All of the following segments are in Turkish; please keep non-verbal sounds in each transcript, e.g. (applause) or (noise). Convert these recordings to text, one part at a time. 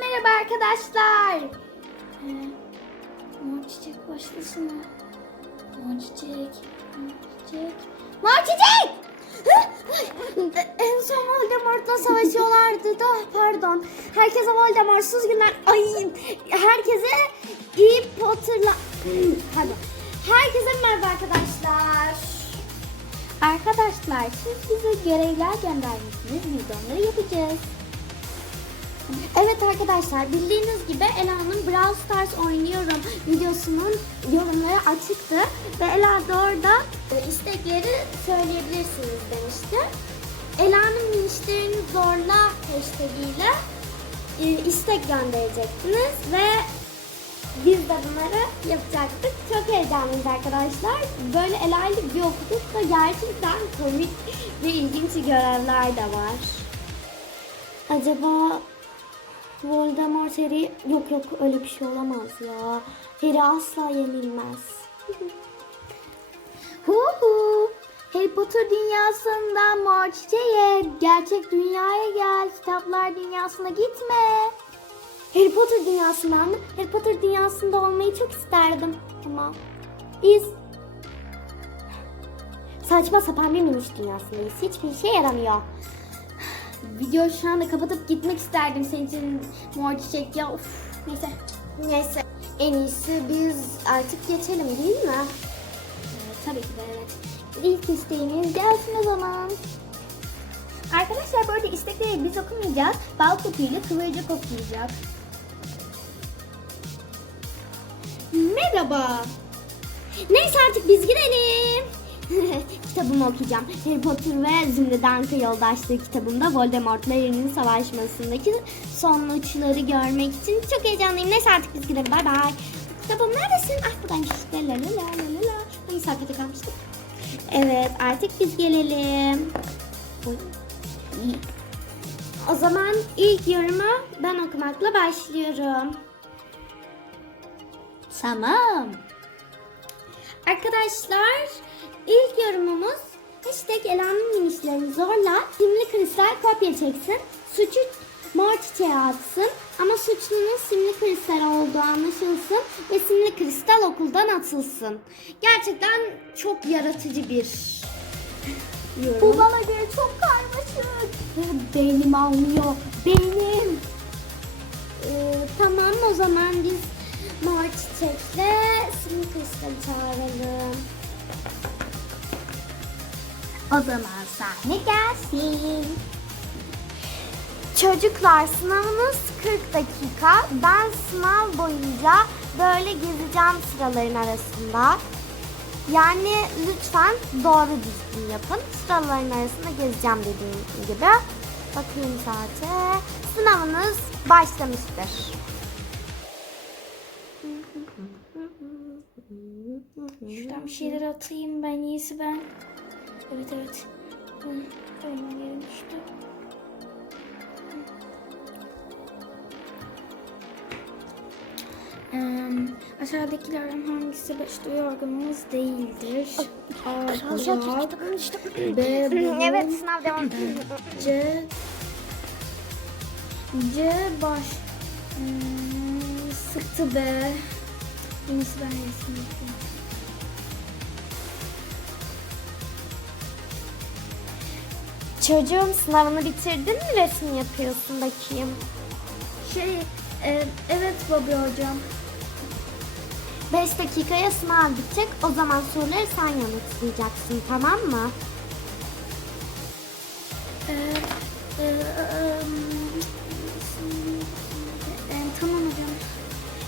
merhaba arkadaşlar. Ee, mor çiçek başlasın. Mor çiçek, mor çiçek, mor çiçek! en son Voldemort'la savaşıyorlardı da pardon. Herkese Voldemortsuz günler. Ay herkese iyi Potter'la pardon. Herkese merhaba arkadaşlar. Arkadaşlar siz bize görevler göndermişsiniz. Biz onları yapacağız. Evet arkadaşlar bildiğiniz gibi Ela'nın Brawl Stars oynuyorum videosunun yorumları açıktı. Ve Ela da orada e, istekleri söyleyebilirsiniz demişti. Ela'nın minişlerini zorla hashtag e, istek gönderecektiniz ve biz de bunları yapacaktık. Çok heyecanlıyız arkadaşlar. Böyle Ela ile bir okuduk da gerçekten komik ve ilginç görevler de var. Acaba Voldemort Harry yok yok öyle bir şey olamaz ya. Harry asla yenilmez. hu hu. Harry Potter dünyasında mor çiçeğe, gerçek dünyaya gel, kitaplar dünyasına gitme. Harry Potter dünyasından mı? Harry Potter dünyasında olmayı çok isterdim ama biz saçma sapan bir miniş dünyasındayız. Hiçbir şey yaramıyor. Video şu anda kapatıp gitmek isterdim senin için mor çiçek ya. Of, neyse. Neyse. En iyisi biz artık geçelim değil mi? Evet, tabii ki de evet. İlk isteğimiz gelsin o zaman. Arkadaşlar bu arada istekleri biz okumayacağız. Bal kopuyla kıvırcık okuyacak. Merhaba. Neyse artık biz gidelim. (laughs) Kitabımı okuyacağım. Harry Potter ve Zümrüt Yoldaşlığı kitabımda Voldemort'la Harry'nin savaşmasındaki sonuçları görmek için çok heyecanlıyım. Neyse artık biz gidelim. Bay bay. Kitabım neredesin? Ah buradaymış. La la la la la. Hangi sayfada kalmıştık? Evet artık biz gelelim. O zaman ilk yorumu ben okumakla başlıyorum. Tamam. Arkadaşlar ilk yorumumuz hashtag Ela'nın minişlerini zorla simli kristal kopya çeksin. Suçu mor çiçeğe atsın ama suçlunun simli kristal olduğu anlaşılsın ve simli kristal okuldan atılsın. Gerçekten çok yaratıcı bir yorum. Bu bana göre çok karmaşık. Beynim almıyor. Beynim. Ee, tamam o zaman biz mor çiçekle simli kristal çağıralım. O zaman sahne gelsin. Çocuklar sınavınız 40 dakika. Ben sınav boyunca böyle gezeceğim sıraların arasında. Yani lütfen doğru düzgün yapın. Sıraların arasında gezeceğim dediğim gibi. Bakayım saate. Sınavınız başlamıştır. Şuradan bir şeyler atayım ben iyisi ben. Evet evet. Benim yerim düştü. Ee, aşağıdakilerden hangisi beşte yorgunumuz değildir? A. Burak, B. Bulut, Evet sınav devam. C. C. Baş. Hmm, sıktı B. En iyisi ben resim Çocuğum sınavını bitirdin mi resim yapıyorsun bakayım? Şey, e, evet Bobby hocam. 5 dakikaya sınav bitecek. O zaman soruları sen yanıtlayacaksın tamam mı? E, e, e, e, tamam hocam.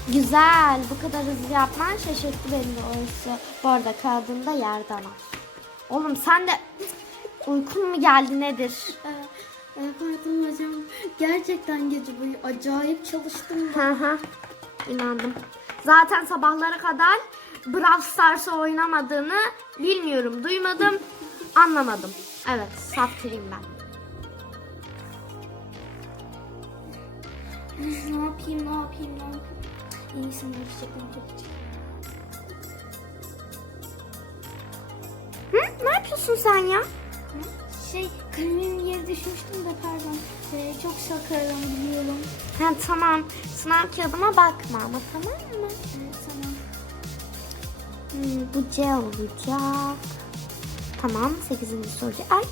Güzel. Bu kadar hızlı yapman şaşırttı beni doğrusu. Bu arada kağıdında yerden al. Oğlum sen de uykun mu geldi nedir? E, e, pardon hocam. Gerçekten gece boyu acayip çalıştım. Hı hı. İnandım. Zaten sabahlara kadar Brawl Stars oynamadığını bilmiyorum. Duymadım. Anlamadım. Evet. Saftiriyim ben. ne yapayım, ne yapayım, ne yapayım. En iyisi yapacağım. Hı? Ne yapıyorsun sen ya? Şey kalemim yere düşmüştüm de pardon. Ee, çok sakarım biliyorum. Ha, tamam. Sınav kağıdıma bakma ama tamam mı? Evet tamam. Hmm, bu C olacak. Tamam 8. soru. Ay.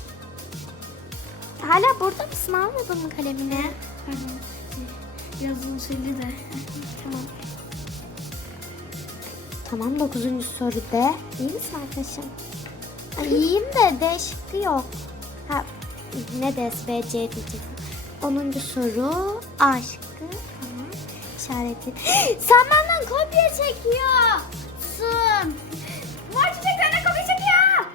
Hala burada mısın? Almadın mı kalemini? Pardon. Biraz uzun sürdü de. (laughs) Tamam. Tamam 9. soru D. İyi misin arkadaşım? İyiyim de D yok. Ha, ne D, B, C diyecektim. 10. soru A şıkkı. Tamam. İşareti. (gasps) Sen benden kopya çekiyorsun. Var çiçek benden kopya çekiyor.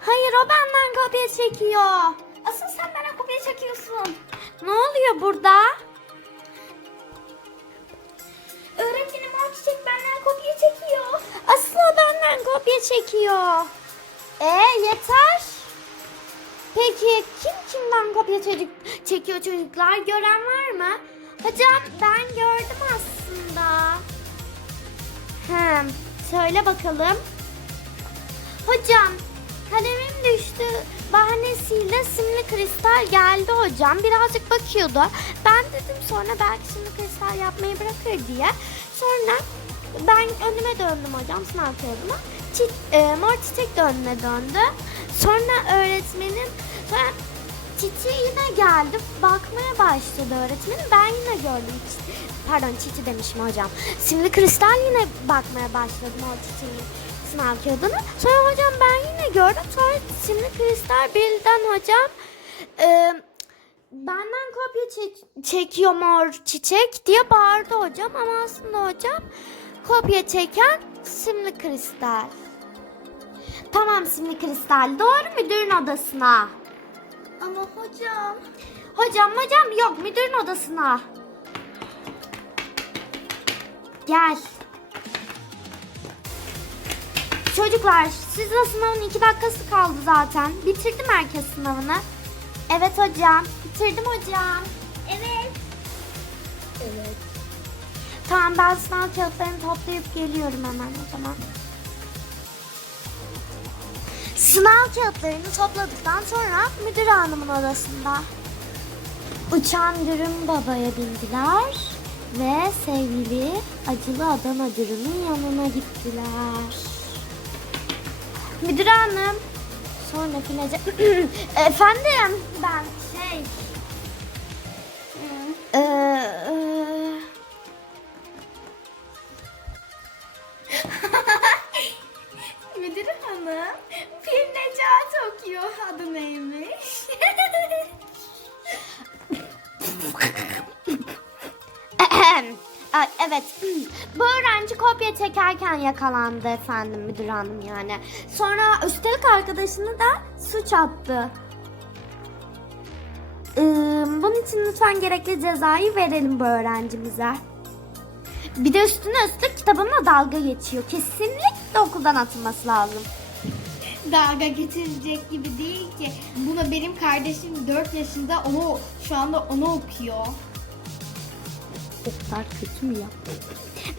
Hayır o benden kopya çekiyor. Asıl sen bana kopya çekiyorsun. Ne oluyor burada? Öğretmenim o çiçek benden kopya çekiyor. Aslı o benden kopya çekiyor. E yeter. Peki kim kimden kopya çocuk çekiyor çocuklar? Gören var mı? Hocam ben gördüm aslında. Hem söyle bakalım. Hocam kalemim düştü. Bahanesiyle simli kristal geldi hocam. Birazcık bakıyordu. Ben dedim sonra belki simli kristal yapmayı bırakır diye. Sonra ben önüme döndüm hocam sınav kağıdıma. E, mor çiçek de önüme döndü. Sonra öğretmenim sonra Çiçi yine geldi. Bakmaya başladı öğretmenim. Ben yine gördüm. Pardon Çiçi demişim hocam. Simli kristal yine bakmaya başladım o çiçeğin sınav kağıdını. Sonra hocam ben yine gördüm. Sonra simli kristal birden hocam e, benden kopya çek- çekiyor mor çiçek diye bağırdı hocam. Ama aslında hocam kopya çeken simli kristal. Tamam simli kristal. Doğru müdürün odasına. Ama hocam. Hocam hocam yok müdürün odasına. Gel. Çocuklar sizin sınavın iki dakikası kaldı zaten. Bitirdim herkes sınavını. Evet hocam. Bitirdim hocam. Evet. Evet. Tamam ben sınav kağıtlarını toplayıp geliyorum hemen o zaman. Sınav kağıtlarını topladıktan sonra müdür hanımın odasında. Uçan dürüm babaya bindiler ve sevgili acılı Adana dürümün yanına gittiler. Müdür hanım. Sonra finece... (clears throat) Efendim ben şey... Ee, e, (laughs) Müdür hanım. Okuyor. Adı neymiş? Evet. Bu öğrenci kopya çekerken yakalandı efendim müdür hanım yani. Sonra üstelik arkadaşını da suç attı. Bunun için lütfen gerekli cezayı verelim bu öğrencimize. Bir de üstüne üstlük kitabımla dalga geçiyor. Kesinlikle okuldan atılması lazım. Dalga getirecek gibi değil ki. Buna benim kardeşim 4 yaşında onu şu anda onu okuyor. O kadar kötü mü ya?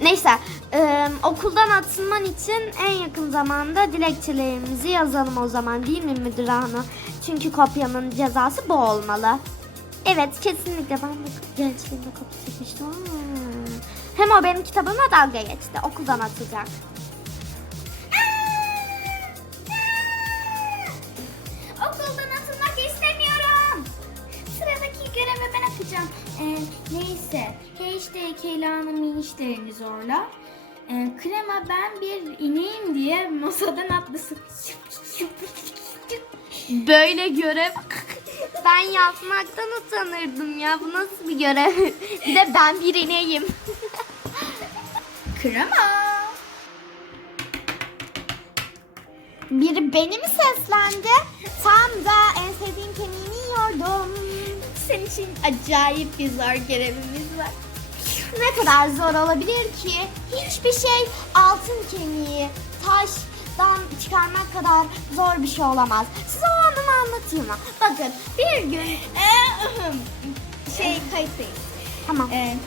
Neyse e, okuldan atılman için en yakın zamanda dilekçelerimizi yazalım o zaman değil mi müdür hanım? Çünkü kopyanın cezası bu olmalı. Evet kesinlikle ben de gençliğimde kopya çekmiştim ama. Hem o benim kitabıma dalga geçti. Okuldan atacak. Neyse. Hashtag Keyla'nın işlerini zorla. Ee, krema ben bir ineğim diye masadan atlasın. Böyle görev ben yapmaktan utanırdım ya. Bu nasıl bir görev? bir de ben bir ineğim. krema. Biri beni mi seslendi? Tam da en sevdiğim kemiğini yiyordum. Senin için acayip bir zor görevimiz var. Ne kadar zor olabilir ki? Hiçbir şey altın kemiği, taştan çıkarmak kadar zor bir şey olamaz. Size o anımı anlatayım mı? Bakın bir gün... Ee, şey kayıttayız. Tamam. Ee,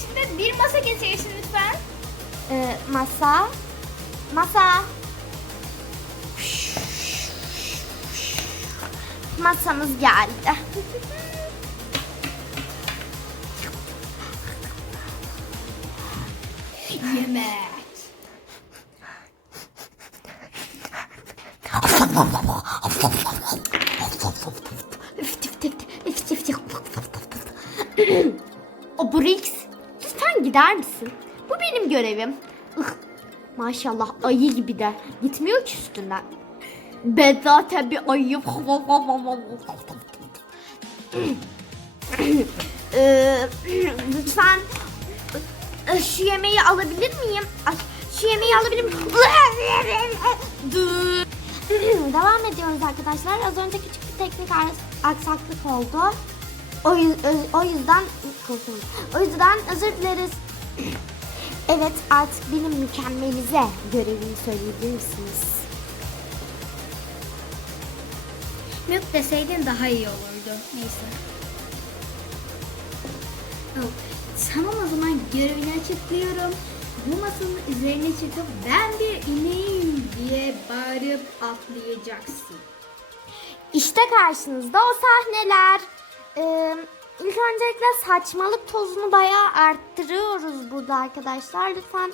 şimdi bir masa getirirsin lütfen. Ee, masa. Masa. masamız geldi. (laughs) Yemek. o Brix, lütfen gider misin? Bu benim görevim. Maşallah ayı gibi de gitmiyor ki üstünden. Ben zaten bir ayıyım. Ee, lütfen şu yemeği alabilir miyim? Şu yemeği alabilir miyim? (laughs) Dur. (clears throat) Devam ediyoruz arkadaşlar. Az önce küçük bir teknik aksaklık oldu. O, yü- ö- o yüzden. O yüzden özür dileriz. (clears throat) Evet artık benim mükemmelize görevimi söyleyebilir misiniz? Mük deseydin daha iyi olurdu. Neyse. Oh, Tamam o zaman görevini açıklıyorum. Bu masanın üzerine çıkıp ben bir ineğim diye bağırıp atlayacaksın. İşte karşınızda o sahneler. Ee, ilk öncelikle saçmalık tozunu bayağı arttırıyoruz burada arkadaşlar. Lütfen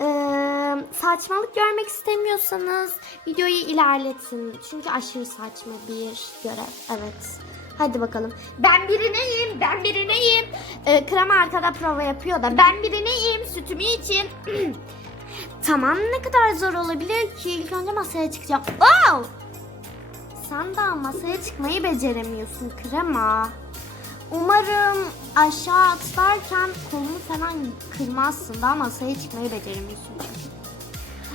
ee, saçmalık görmek istemiyorsanız videoyu ilerletin. Çünkü aşırı saçma bir görev. Evet. Hadi bakalım. Ben birineyim, ben birineyim. Ee, krema arkada prova yapıyor da ben birineyim sütümü için. (clears throat) tamam ne kadar zor olabilir ki? İlk önce masaya çıkacağım. Oh! Sen daha masaya çıkmayı beceremiyorsun krema. Umarım aşağı atlarken kolunu falan kırmazsın. Daha masaya çıkmayı beceremiyorsun.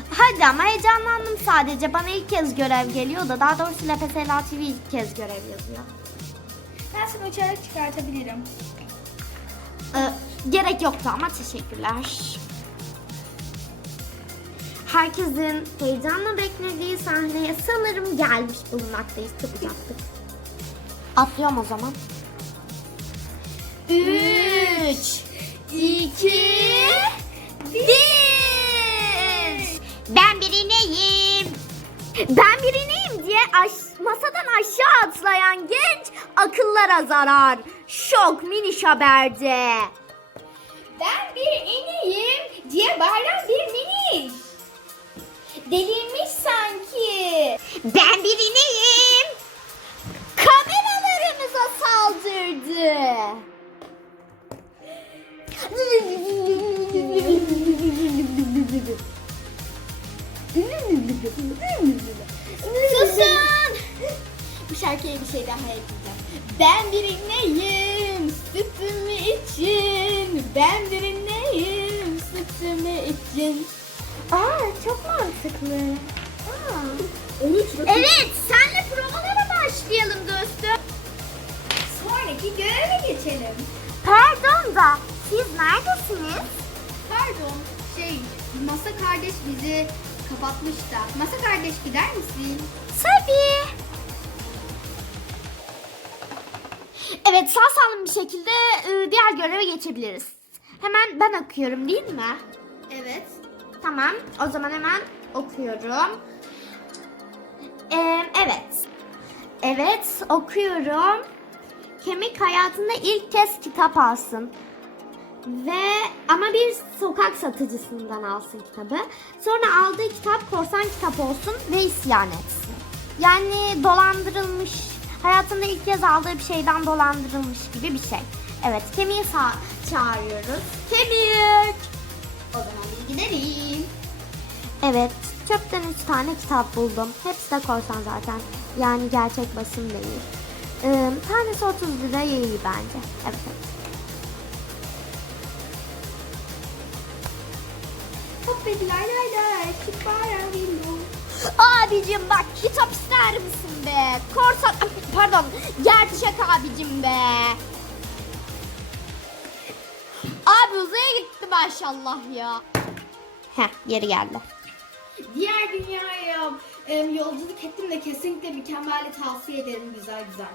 Hadi ama heyecanlandım sadece. Bana ilk kez görev geliyor da daha doğrusu LPSLA TV ilk kez görev yazıyor. Sana uçarak çıkartabilirim. Ee, gerek yoktu ama teşekkürler. Herkesin heyecanla beklediği sahneye sanırım gelmiş bulunmaktayız. Çok uzaktık. Atlıyorum o zaman. 3 2 1 Ben birineyim. Ben birineyim diye aş- masadan aşağı atlayan genç akıllara zarar. Şok miniş haberde. Ben bir ineğim diye bağıran bir miniş. Delirmiş sanki. Ben birineyim. Kameralarımıza saldırdı. Susun! Bu şarkıya bir şey daha ekleyeceğim. Ben bir ineğim sütümü için. Ben bir ineğim sütümü için. Aa çok mantıklı. Aa. Evet, senle provalara başlayalım dostum. Sonraki göreve geçelim. Pardon da siz neredesiniz? Pardon, şey, Masa kardeş bizi kapatmış da. Masa kardeş gider misin? Tabii. Evet, sağ salim bir şekilde e, diğer göreve geçebiliriz. Hemen ben okuyorum değil mi? Evet. Tamam, o zaman hemen okuyorum. Ee, evet. Evet, okuyorum. Kemik hayatında ilk kez kitap alsın. Ve ama bir sokak satıcısından alsın kitabı. Sonra aldığı kitap korsan kitap olsun ve isyan etsin. Yani dolandırılmış, hayatında ilk kez aldığı bir şeyden dolandırılmış gibi bir şey. Evet, kemiği çağırıyoruz. Kemik! O zaman biz gidelim. Evet, çöpten 3 tane kitap buldum. Hepsi de korsan zaten. Yani gerçek basın değil. Ee, tanesi 30 lira iyi bence. Evet, evet. Hoppediler lay lay, çıkbara billo. Abicim bak kitap ister misin be? Korsan, pardon, gerçek abicim be. Abi uzaya gitti maşallah ya. Heh, geri geldi. Diğer dünyaya em, yolculuk ettim de kesinlikle mükemmel tavsiye ederim güzel güzel.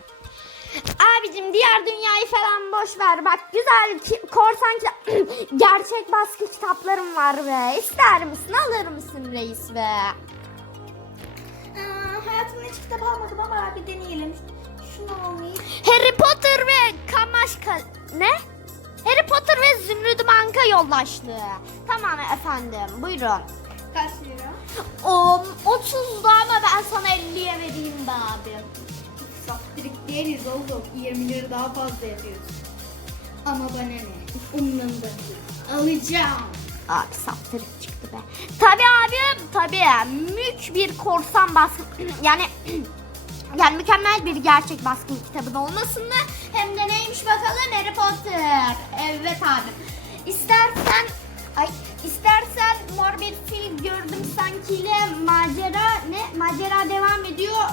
Abicim diğer dünyayı falan boş ver. Bak güzel ki, korsan ki (clears throat) gerçek baskı kitaplarım var be. İster misin? Alır mısın reis be? Kitap almadım ama bir deneyelim. şunu alayım. Harry Potter ve Kamaşka... Ne? Harry Potter ve Zümrüt Banka yoldaşlığı. Tamam efendim buyurun. Kaç lira? O 30'da ama ben sana 50'ye vereyim be abi. Saptırık değiliz oğlum. 20 lira daha fazla yapıyorsun. Ama bana ne? Umurumda değil. Alacağım. Abi saptırık çıktı be. Tabi abi tabi mük bir korsan baskın (clears throat) yani (clears throat) yani mükemmel bir gerçek baskın kitabın olmasında hem de neymiş bakalım Harry Potter. Evet abi. İstersen ay istersen mor bir fil gördüm sankiyle macera ne macera devam ediyor.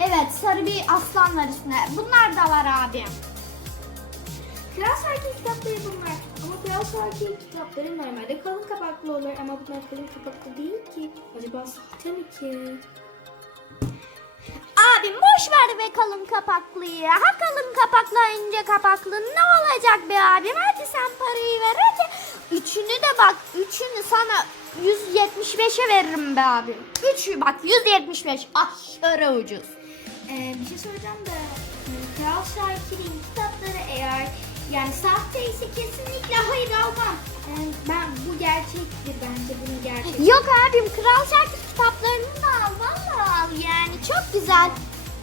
Evet sarı bir aslan var üstüne. Bunlar da var abi. Kral Şarkı kitapları bunlar. Ama Kral Şarkı kitapları normalde kalın kapaklı olur ama bunlar kalın kapaklı değil ki. Acaba sahte mi ki? Abi boş ver be kalın kapaklıyı. Ha kalın kapaklı ince kapaklı ne olacak be abim? Hadi sen parayı ver hadi. Üçünü de bak üçünü sana 175'e veririm be abim. Üçü bak 175 aşırı ucuz. Ee, bir şey soracağım da Kral Şarkı'nın kitapları eğer yani sahte ise kesinlikle hayır almam. Yani ben bu gerçektir bence bunu gerçek. Yok abim Kral Şarkı kitaplarını da al valla al yani çok güzel.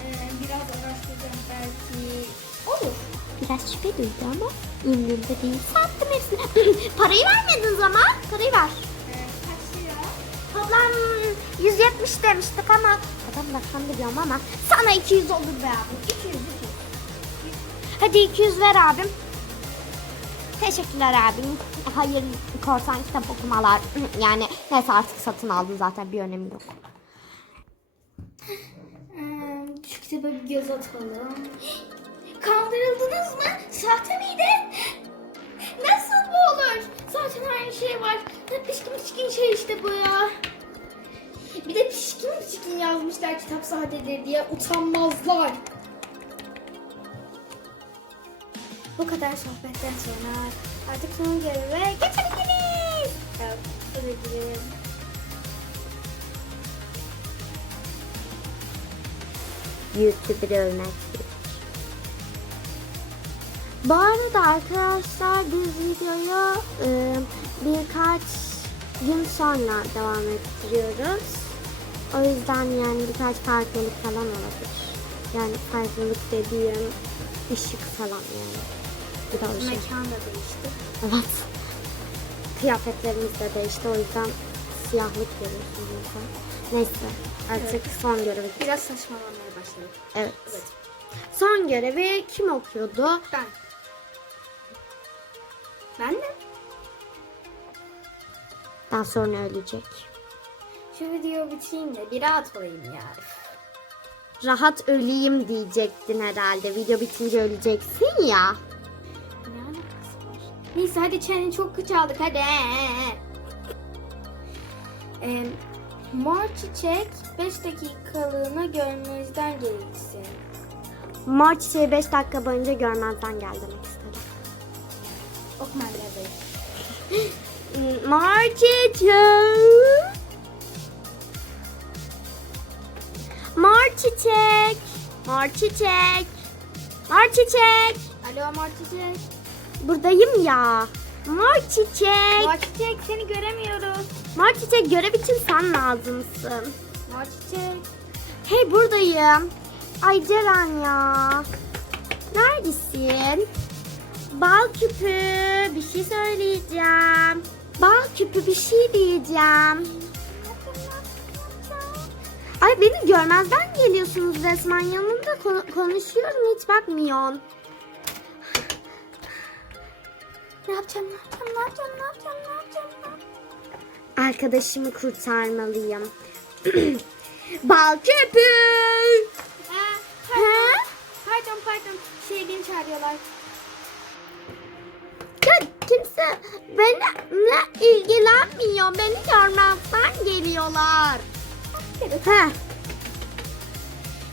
Ee, biraz araştıracağım belki olur. Biraz şüphe duydu ama umurumda değil. Sattım hepsini. (clears throat) Parayı vermedin zaman. Parayı ver. Ee, kaç lira? Toplam 170 demiştik ama adam da kandırıyorum ama sana 200 olur be abim. 200 200. Hadi 200 ver abim. Teşekkürler abim. Hayır korsan kitap okumalar. (clears throat) Yani neyse artık satın aldın zaten bir önemi yok. Ee, şu kitaba bir göz atalım. Kandırıldınız mı? Sahte miydi? Nasıl bu olur? Zaten aynı şey var. Pişkin pişkin şey işte bu ya. Bir de pişkin pişkin yazmışlar kitap sahtedir diye utanmazlar. Bu kadar sohbetten sonra artık son göreve geçebiliriz. Evet, özür dilerim. YouTuber ölmek Bu arada arkadaşlar biz videoyu e, birkaç gün sonra devam ettiriyoruz. O yüzden yani birkaç farklılık falan olabilir. Yani farklılık dediğim ışık falan yani. Bir de o şey. Mekan da değişti. Evet. Kıyafetlerimiz de değişti o yüzden siyahlık görüyorsunuz zaten. Neyse artık son görevi. Biraz saçmalamaya başladık. Evet. Evet. Son görevi kim okuyordu? Ben. Ben de. Daha sonra ölecek. Şu videoyu bitireyim de bir rahat olayım ya. Rahat öleyim diyecektin herhalde. Video bitince öleceksin ya. Neyse hadi çeneni çok kıç aldık hadi. Ee, mor çiçek 5 dakikalığına görmezden gelirsin. Mor çiçeği 5 dakika boyunca görmezden gel demek istedim. Okuma yazayım. (gasps) Mor çiçeği. Mor çiçek. Mor çiçek. Mor çiçek. Alo mor çiçek. Buradayım ya. Mor çiçek. Mor çiçek seni göremiyoruz. Mor çiçek görev için sen lazımsın. Mor çiçek. Hey buradayım. Ay Ceren ya. Neredesin? Bal küpü bir şey söyleyeceğim. Bal küpü bir şey diyeceğim. Ay beni görmezden geliyorsunuz resmen. Yanında kon- konuşuyorum hiç bakmıyorsun. Ne yapacağım ne yapacağım ne yapacağım ne yapacağım ne yapacağım. Arkadaşımı kurtarmalıyım. (clears throat) Bal küpü. Ee, Ha? pardon. Pardon pardon. Şey beni çağırıyorlar. Ya kimse benimle ilgilenmiyor. Beni görmezden geliyorlar. Evet. Heh.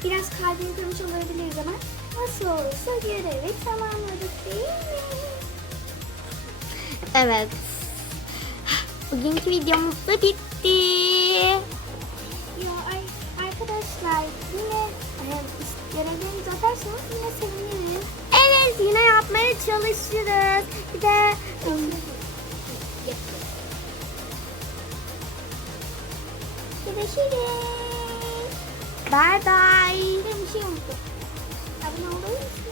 Biraz kalbini kırmış olabiliriz ama nasıl olursa görevi tamamladık değil mi? Evet. Bugünkü videomuz da bitti. Ya ay, arkadaşlar yine e, Görevlerinizi atarsanız yine seviniriz. Evet yine yapmaya çalışırız. Bir de Görüşürüz. bye bye. Bir şey unuttum. Abone olur?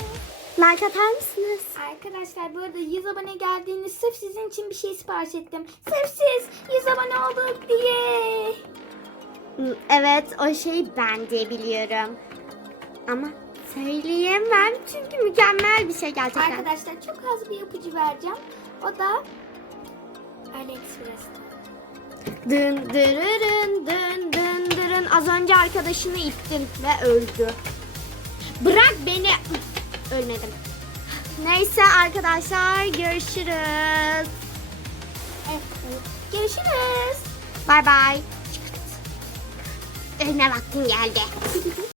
Like atar mısınız? Arkadaşlar bu arada 100 abone geldiğinde sırf sizin için bir şey sipariş ettim. Sırf siz 100 abone olduk diye. Evet o şeyi ben de biliyorum. Ama söyleyemem çünkü mükemmel bir şey gerçekten. Arkadaşlar çok az bir yapıcı vereceğim. O da AliExpress'ten. Dın dırırın dın dın dırın. Az önce arkadaşını ittin ve öldü. Bırak beni. Ölmedim. Neyse arkadaşlar görüşürüz. Görüşürüz. Bay bay. Ölme vaktin geldi. (laughs)